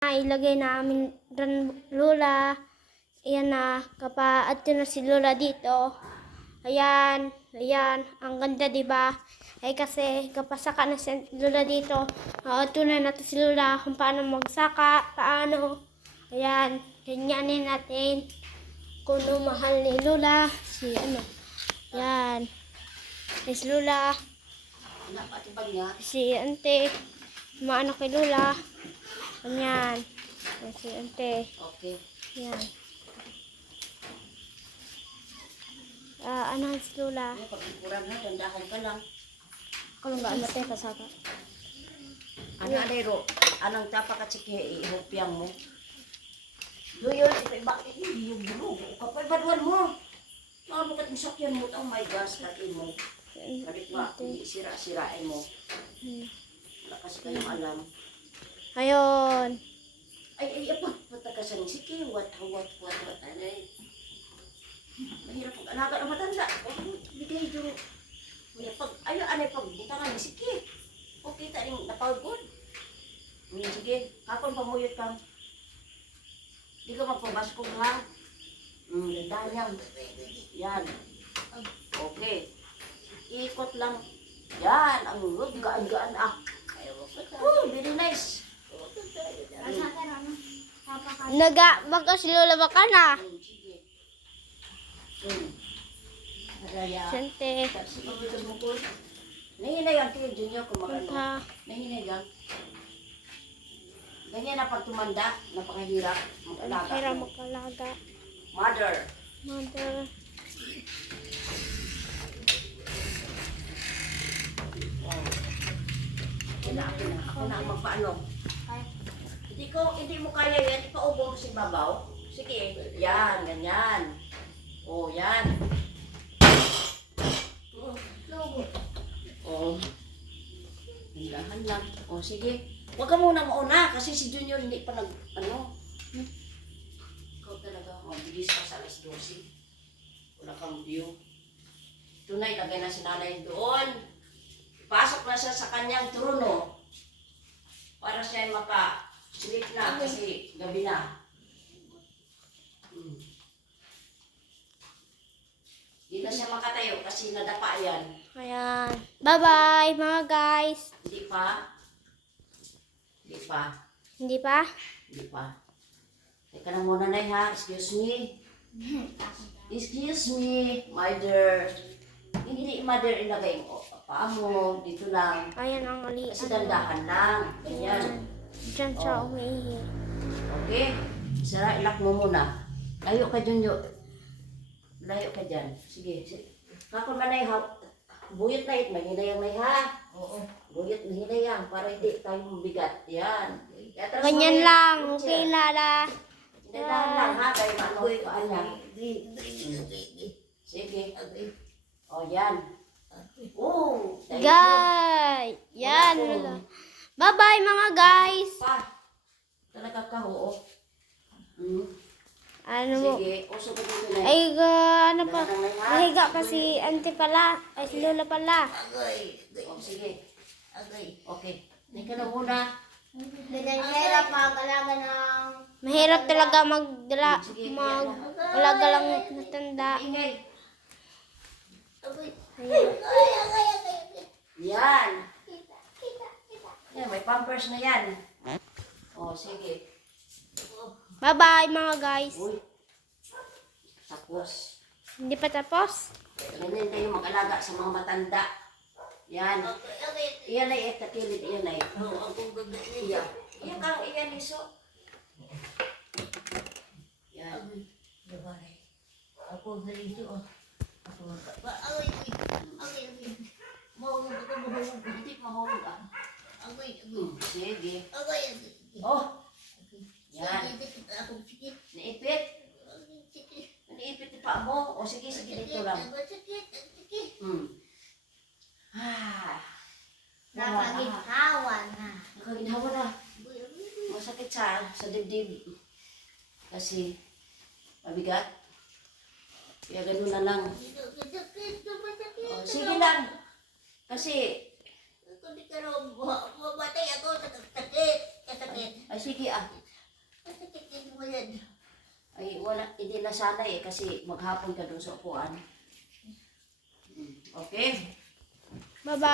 Ilagay namin ran Lola. Ayan na, kapa-ato na si Lola dito. Ayan, ayan, ang ganda, diba? Ay kasi kapasaka na si Lola dito. Ito na natin si Lola kung paano magsaka, paano. Ayan, ganyanin natin kung mahal ni Lola. Si ano, ayan. Si Lola. Si Ante. Maano kay Lola. Ayan. Si Ante. Okay. Ayan. Ano si Lola? Pagkukuran na, dandahan ka lang. Kung gaan natin pasaka. Ano alero, anong tapak at sige, ihupyang mo. Doon, bakit hindi yung bulog? Kapay baduan mo. Ano kat misakyan mo? Oh my gosh, katin mo. Kalit nga, hindi sira-sirain mo. Lakas ka yung alam. Ayun. Ay, patagasan. Sige, what, anay. Mahirap pag alaga ng matanda. Bigay yung, ayaw, anay, pagbutangan. Sige. Okay, taring napagod. Sige, kapon pamuyot kang. Di ka magpabaskog ha. Dandahan yan. Yan. Okay. Ikot lang. Yan, ang lulog. Gaan-gaan ah. Very nice. Baka si Lola baka na. Sige. Sente. Nahinay ang tiyo Junior kung Punta. magano. Nahinay yan. Ganyan na pag tumanda, napakahirap mag-alaga. Hirap mag-alaga. Mother. Mother. Ako na ang magpaano. Hindi mo kaya yan, ipaubong mo si babaw. Sige, yan, ganyan. O, yan. O. Handahan lang. O, sige. Huwag ka muna mauna kasi si Junior hindi pa ano. Ikaw talaga, mabilis ka sa alas 12. Wala kang view. Tunay, lagay na si nanay doon. Pasok na siya sa kanyang trono para siya ay maka-sleep na kasi gabi na. Hindi na siya makatayo kasi nadapa yan. Ayan. Bye-bye mga guys. Hindi pa. Hindi pa. Hindi pa? Hindi pa. Teka na muna na ha. Excuse me. Excuse me, mother. Hindi mother ilagay mo. Paa mo, dito lang. Ayan ang ali. Kasi dandahan lang. Ganyan. Diyan siya umiihi. Okay? Sara, ilak mo muna. Layo ka dyan yun. Layo ka dyan. Sige. Kakon man ay buyot na it. Mahinayang na ha. Oo. Buyot, mahinayang. Para hindi tayo mabigat. Yan. Ganyan lang. Okay, Lala. Dandahan lang ha. Kaya maanoy pa niya. Sige. O, yan. Oh, Guys. Yan. Bye-bye mga guys. Pa. Talaga ka, oo. Ano mo? Sige, uso ka dito na. Ay, ano pa? Nahiga pa si Auntie pala. Ay, si Lola pala. Oh, sige. Okay. Teka na muna. Mahirap mag-alaga ng... Mahirap talaga mag-alaga lang matanda. Ingay. Ayun. Yan. Yan, may pampers na yan. Oh, sige. Bye-bye mga guys. Uy. Tapos. Hindi pa tapos? Ganyan kayo mag-alaga sa mga matanda. Yan. Iyan ay kakilid. Iyan ay. Iyan. Iyan kang iyan iso. Yan. Ako ganito. Hindi mahulog ah. Sige. Oh. Yan. Naipit. Naipit pa mo. O sige, dito lang. Nakaginhawa na. Nakaginhawa na. Masakit sa dibdib. Kasi mabigat. Kaya ganun na lang. O, sige lang. Kasi Mamatay ako sa sakit. ay sige ah. Pasakitin mo yan. Ay, wala, hindi na sana eh, kasi maghapon ka doon sa upuan. Okay? Bye-bye.